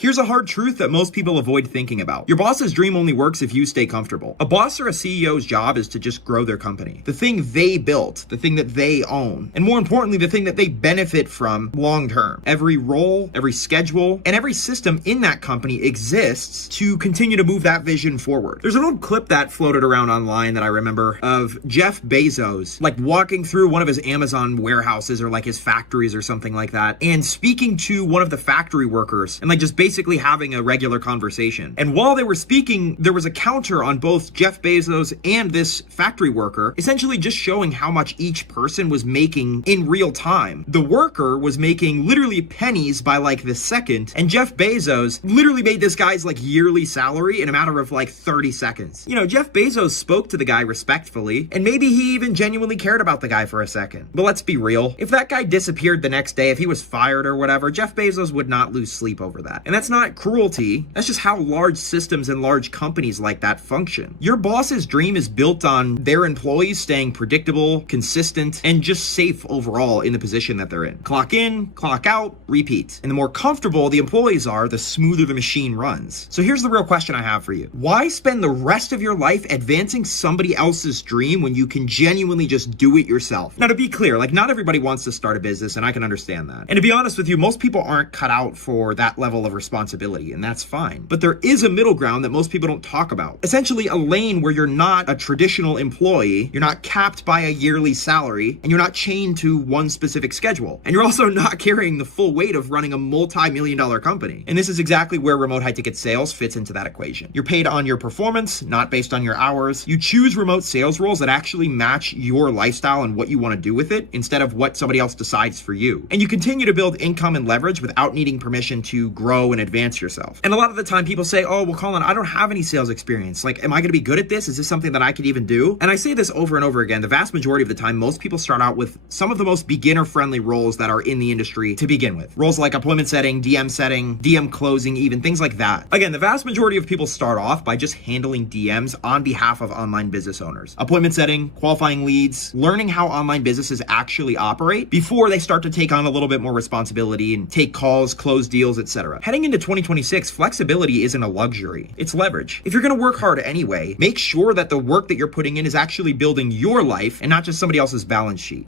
Here's a hard truth that most people avoid thinking about. Your boss's dream only works if you stay comfortable. A boss or a CEO's job is to just grow their company. The thing they built, the thing that they own, and more importantly, the thing that they benefit from long term. Every role, every schedule, and every system in that company exists to continue to move that vision forward. There's an old clip that floated around online that I remember of Jeff Bezos, like walking through one of his Amazon warehouses or like his factories or something like that, and speaking to one of the factory workers and like just basically having a regular conversation. And while they were speaking, there was a counter on both Jeff Bezos and this factory worker, essentially just showing how much each person was making in real time. The worker was making literally pennies by like the second, and Jeff Bezos literally made this guy's like yearly salary in a matter of like 30 seconds. You know, Jeff Bezos spoke to the guy respectfully, and maybe he even genuinely cared about the guy for a second. But let's be real, if that guy disappeared the next day, if he was fired or whatever, Jeff Bezos would not lose sleep over that. And that's not cruelty, that's just how large systems and large companies like that function. Your boss's dream is built on their employees staying predictable, consistent, and just safe overall in the position that they're in. Clock in, clock out, repeat. And the more comfortable the employees are, the smoother the machine runs. So here's the real question I have for you. Why spend the rest of your life advancing somebody else's dream when you can genuinely just do it yourself? Now, to be clear, like not everybody wants to start a business, and I can understand that. And to be honest with you, most people aren't cut out for that level of responsibility, and that's fine. But there is a middle ground that most people don't talk about. Essentially a lane where you're not a traditional employee, you're not capped by a yearly salary, and you're not chained to one specific schedule. And you're also not carrying the full weight of running a multi-million-dollar company. And this is exactly where remote high-ticket sales fits into that equation. You're paid on your performance, not based on your hours. You choose remote sales roles that actually match your lifestyle and what you want to do with it, instead of what somebody else decides for you. And you continue to build income and leverage without needing permission to grow and advance yourself. And a lot of the time people say, oh, well, Colin, I don't have any sales experience. Like, am I going to be good at this? Is this something that I could even do? And I say this over and over again, the vast majority of the time, most people start out with some of the most beginner-friendly roles that are in the industry to begin with. Roles like appointment setting, DM closing, even things like that. Again, the vast majority of people start off by just handling DMs on behalf of online business owners. Appointment setting, qualifying leads, learning how online businesses actually operate before they start to take on a little bit more responsibility and take calls, close deals, etc. Heading into 2026, flexibility isn't a luxury, it's leverage. If you're going to work hard anyway, make sure that the work that you're putting in is actually building your life and not just somebody else's balance sheet.